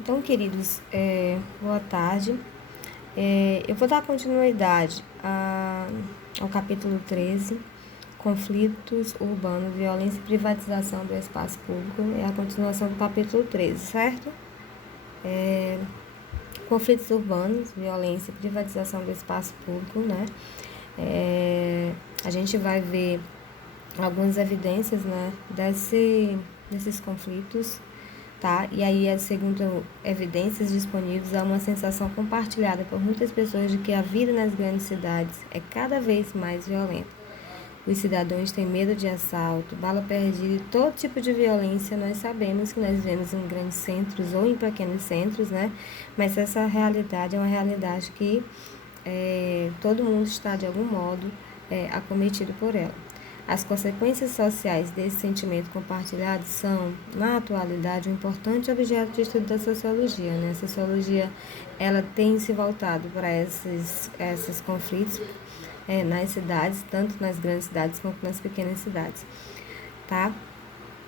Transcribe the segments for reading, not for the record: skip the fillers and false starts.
Então, queridos, boa tarde. Eu vou dar continuidade ao capítulo 13, conflitos urbanos, violência e privatização do espaço público. É a continuação do capítulo 13, certo? Conflitos urbanos, violência e privatização do espaço público, né? A gente vai ver algumas evidências, né, desses conflitos, tá? E aí, segundo evidências disponíveis, há uma sensação compartilhada por muitas pessoas de que a vida nas grandes cidades é cada vez mais violenta. Os cidadãos têm medo de assalto, bala perdida e todo tipo de violência. Nós sabemos que nós vivemos em grandes centros ou em pequenos centros, né? Mas essa realidade é uma realidade que todo mundo está, de algum modo, acometido por ela. As consequências sociais desse sentimento compartilhado são, na atualidade, um importante objeto de estudo da sociologia, né? A sociologia, ela tem se voltado para esses conflitos nas cidades, tanto nas grandes cidades quanto nas pequenas cidades, tá?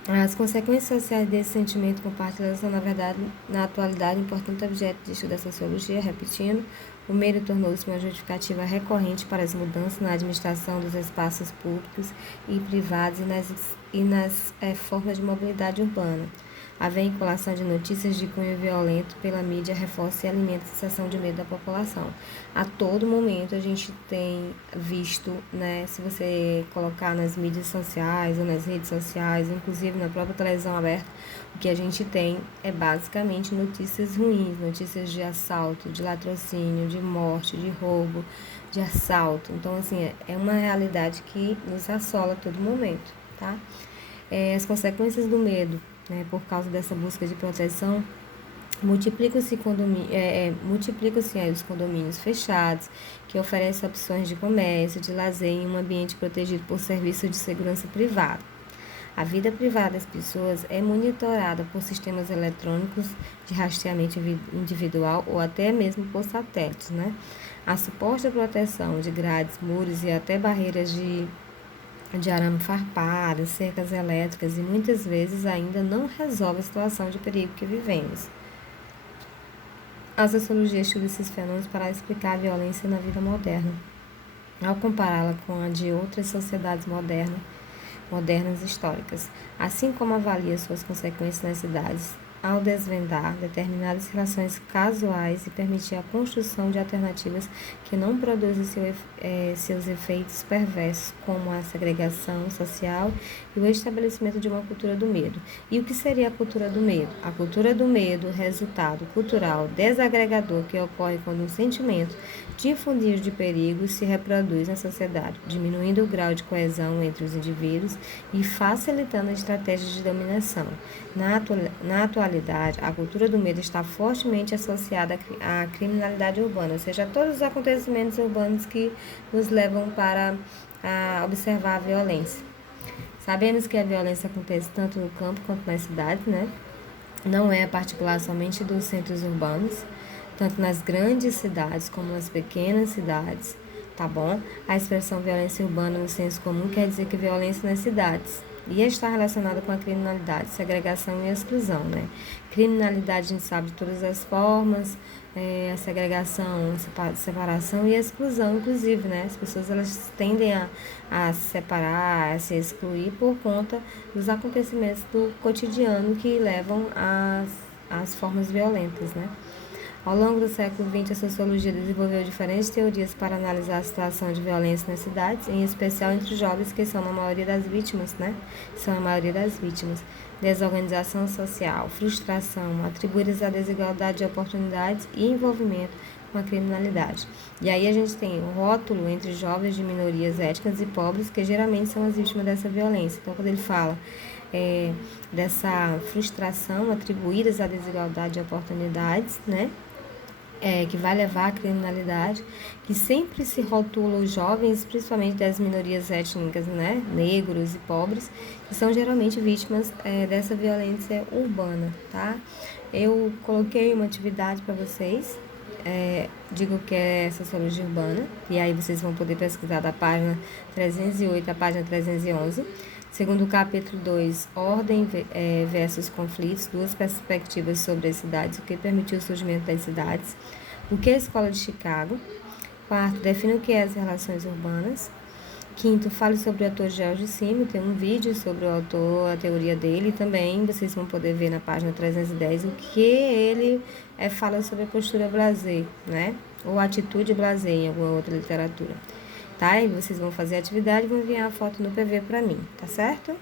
As consequências sociais desse sentimento compartilhado são, na verdade, na atualidade, um importante objeto de estudo da sociologia. Repetindo, o medo tornou-se uma justificativa recorrente para as mudanças na administração dos espaços públicos e privados e nas formas de mobilidade urbana. A veiculação de notícias de cunho violento pela mídia reforça e alimenta a sensação de medo da população. A todo momento a gente tem visto, né, se você colocar nas mídias sociais ou nas redes sociais, inclusive na própria televisão aberta, o que a gente tem é basicamente notícias ruins, notícias de assalto, de latrocínio, de morte, de roubo, de assalto. Então, assim, é uma realidade que nos assola a todo momento, tá? As consequências do medo, né, por causa dessa busca de proteção, multiplicam-se os condomínios fechados, que oferecem opções de comércio, de lazer em um ambiente protegido por serviços de segurança privada. A vida privada das pessoas é monitorada por sistemas eletrônicos de rastreamento individual ou até mesmo por satélites, né? A suposta proteção de grades, muros e até barreiras de arame farpado, cercas elétricas e muitas vezes ainda não resolve a situação de perigo que vivemos. A sociologia estuda esses fenômenos para explicar a violência na vida moderna, ao compará-la com a de outras sociedades modernas históricas, assim como avalia suas consequências nas cidades, ao desvendar determinadas relações casuais e permitir a construção de alternativas que não produzem seus efeitos perversos, como a segregação social e o estabelecimento de uma cultura do medo. E o que seria a cultura do medo? A cultura do medo, resultado cultural desagregador que ocorre quando um sentimento difundido de perigo se reproduz na sociedade, diminuindo o grau de coesão entre os indivíduos e facilitando as estratégias de dominação. Na atualidade, a cultura do medo está fortemente associada à criminalidade urbana, ou seja, a todos os acontecimentos urbanos que nos levam para observar a violência. Sabemos que a violência acontece tanto no campo quanto nas cidades, né? Não é particular somente dos centros urbanos, tanto nas grandes cidades como nas pequenas cidades, tá bom? A expressão violência urbana no senso comum quer dizer que violência nas cidades e está relacionada com a criminalidade, segregação e exclusão, né? Criminalidade a gente sabe de todas as formas, a segregação, a separação e a exclusão, inclusive, né? As pessoas elas tendem a se separar, a se excluir por conta dos acontecimentos do cotidiano que levam às formas violentas, né? Ao longo do século XX, a sociologia desenvolveu diferentes teorias para analisar a situação de violência nas cidades, em especial entre os jovens, que são a maioria das vítimas, né? São a maioria das vítimas. Desorganização social, frustração, atribuídas à desigualdade de oportunidades e envolvimento com a criminalidade. E aí a gente tem o rótulo entre jovens de minorias étnicas e pobres, que geralmente são as vítimas dessa violência. Então, quando ele fala dessa frustração atribuídas à desigualdade de oportunidades, né? Que vai levar à criminalidade, que sempre se rotula os jovens, principalmente das minorias étnicas, né, negros e pobres, que são geralmente vítimas dessa violência urbana, tá? Eu coloquei uma atividade para vocês, digo que é sociologia urbana, e aí vocês vão poder pesquisar da página 308 à página 311. Segundo o capítulo 2, Ordem versus Conflitos, duas perspectivas sobre as cidades, o que permitiu o surgimento das cidades. O que é a Escola de Chicago? Quarto, defina o que é as relações urbanas. Quinto, fale sobre o autor George Simmel, tem um vídeo sobre o autor, a teoria dele, também vocês vão poder ver na página 310 o que ele fala sobre a postura blasé, né? Ou atitude blasé em alguma outra literatura. Tá? E vocês vão fazer a atividade e vão enviar a foto no PV para mim, tá certo?